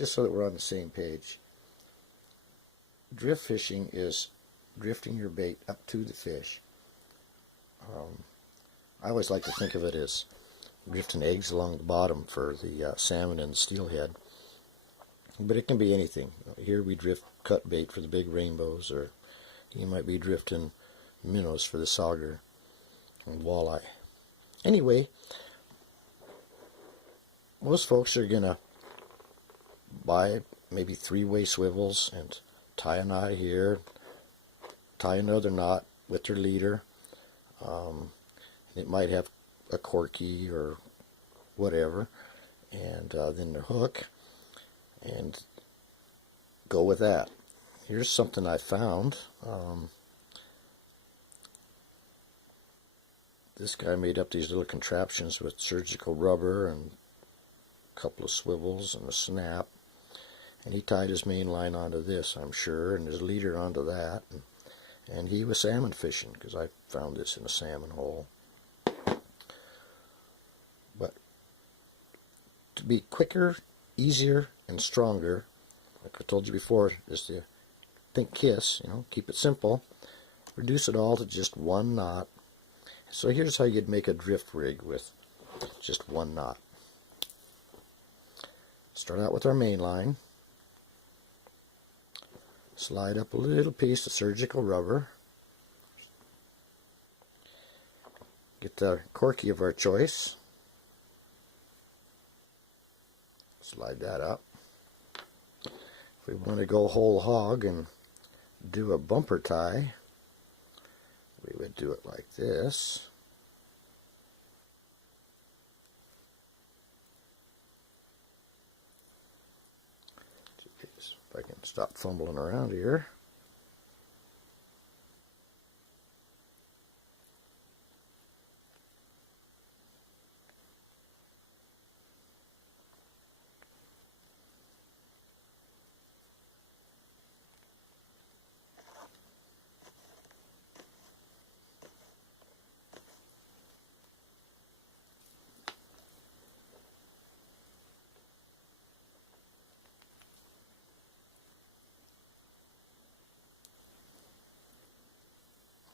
just so that we're on the same page. Drift fishing is drifting your bait up to the fish. I always like to think of it as drifting eggs along the bottom for the salmon and the steelhead. But it can be anything. Here we drift cut bait for the big rainbows, or you might be drifting minnows for the sauger and walleye. Anyway, most folks are going to buy maybe 3-way swivels and tie a knot here, tie another knot with their leader. It might have a corky or whatever, and then their hook, and go with that. Here's something I found. This guy made up these little contraptions with surgical rubber and a couple of swivels and a snap, and he tied his main line onto this, I'm sure, and his leader onto that, and he was salmon fishing, because I found this in a salmon hole. But to be quicker, easier, and stronger, like I told you before, is to think KISS, keep it simple, reduce it all to just one knot. So here's how you'd make a drift rig with just one knot. Start out with our main line, slide up a little piece of surgical rubber, get the corky of our choice, slide that up. If we want to go whole hog and do a bumper tie, we would do it like this. Jeez, if I can stop fumbling around here.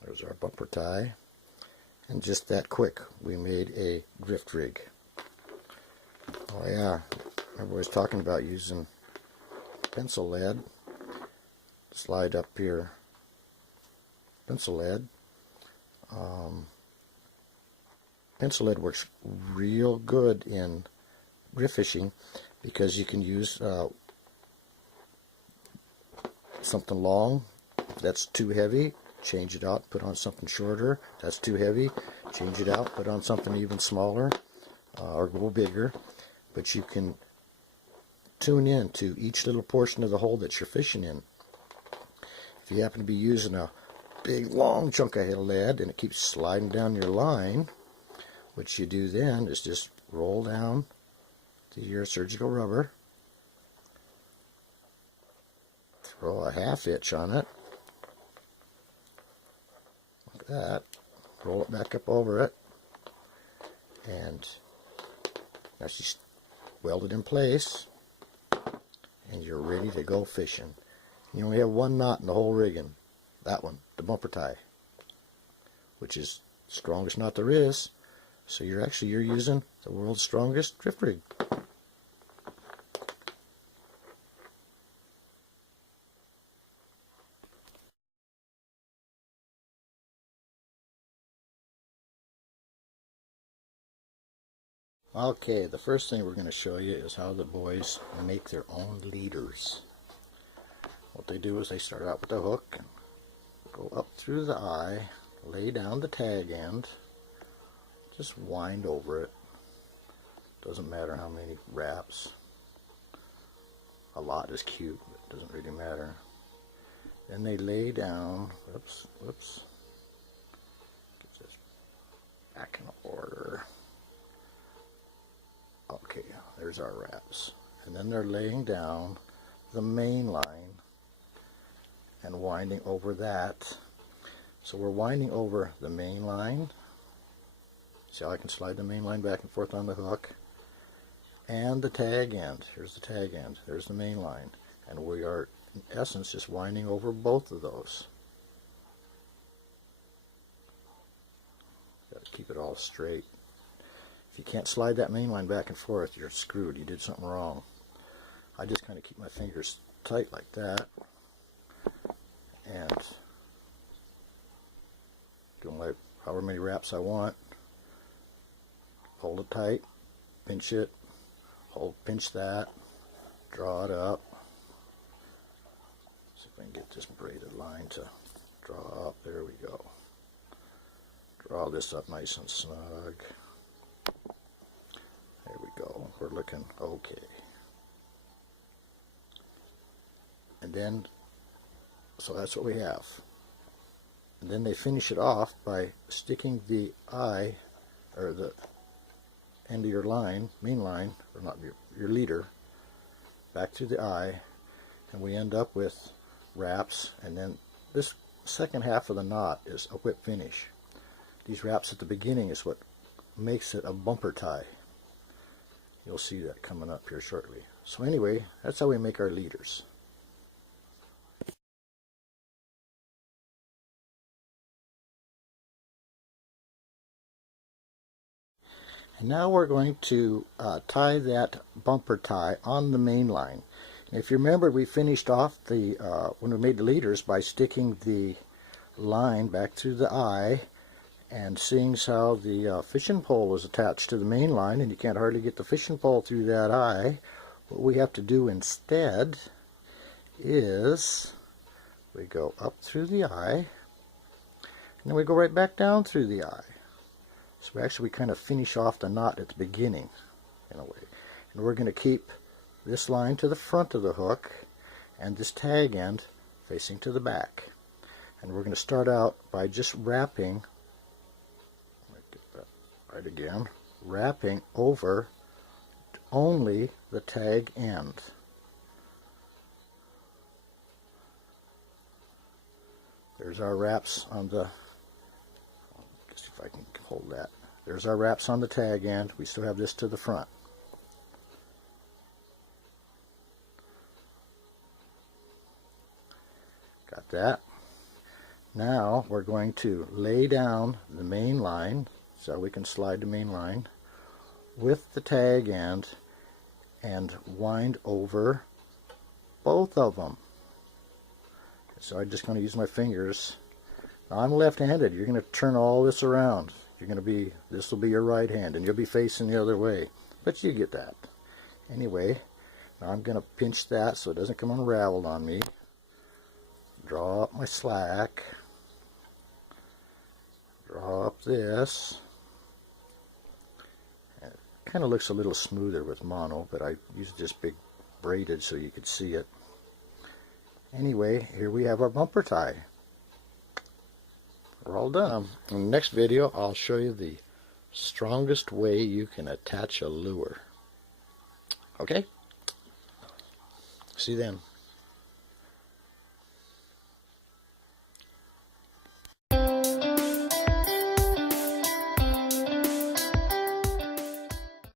There's our bumper tie, and just that quick we made a drift rig. Oh yeah, everybody's talking about using pencil lead. Slide up here, pencil lead. Pencil lead works real good in drift fishing because you can use something long that's too heavy, change it out, put on something shorter. That's too heavy, change it out, put on something even smaller, or go bigger. But you can tune in to each little portion of the hole that you're fishing in. If you happen to be using a big long chunk of lead and it keeps sliding down your line, what you do then is just roll down to your surgical rubber, throw a half hitch on it, that, roll it back up over it, and that's just welded in place, and you're ready to go fishing. You only have one knot in the whole rigging, that one, the bumper tie, which is the strongest knot there is. So you're using the world's strongest drift rig. Okay, the first thing we're going to show you is how the boys make their own leaders. What they do is they start out with a hook, and go up through the eye, lay down the tag end, just wind over it. Doesn't matter how many wraps. A lot is cute, but it doesn't really matter. Then they lay down, whoops, get this back in order. Okay, there's our wraps. And then they're laying down the main line and winding over that. So we're winding over the main line. See how I can slide the main line back and forth on the hook. and the tag end. Here's the tag end. There's the main line. And we are, in essence, just winding over both of those. Got to keep it all straight. If you can't slide that main line back and forth, you're screwed. You did something wrong. I just kind of keep my fingers tight like that. And do my however many wraps I want. Hold it tight, pinch it, pinch that, draw it up. See if I can get this braided line to draw up. There we go. Draw this up nice and snug. There we go. We're looking okay. And then, so that's what we have. And then they finish it off by sticking the eye, or the end of your line, main line, or not your leader, back to the eye, and we end up with wraps. And then this second half of the knot is a whip finish. These wraps at the beginning is what makes it a bumper tie. You'll see that coming up here shortly. So anyway, that's how we make our leaders. And now we're going to tie that bumper tie on the main line. And if you remember, we finished off the when we made the leaders by sticking the line back through the eye, and seeing as how the fishing pole was attached to the main line, and you can't hardly get the fishing pole through that eye. What we have to do instead is we go up through the eye, and then we go right back down through the eye. So we kind of finish off the knot at the beginning, in a way. And we're going to keep this line to the front of the hook and this tag end facing to the back. And we're going to start out by just wrapping, get that right again, wrapping over only the tag end. There's our wraps on the, let's see if I can hold that. There's our wraps on the tag end. We still have this to the front. Got that? Now we're going to lay down the main line so we can slide the main line with the tag end and wind over both of them. So I'm just going to use my fingers. Now I'm left-handed. You're going to turn all this around. You're going to be, this will be your right hand, and you'll be facing the other way. But you get that. Anyway, now I'm going to pinch that so it doesn't come unraveled on me. Draw up my slack. Draw up this. It kind of looks a little smoother with mono, but I used this big braided so you could see it. Anyway, here we have our bumper tie. We're all done. In the next video, I'll show you the strongest way you can attach a lure. Okay? See you then.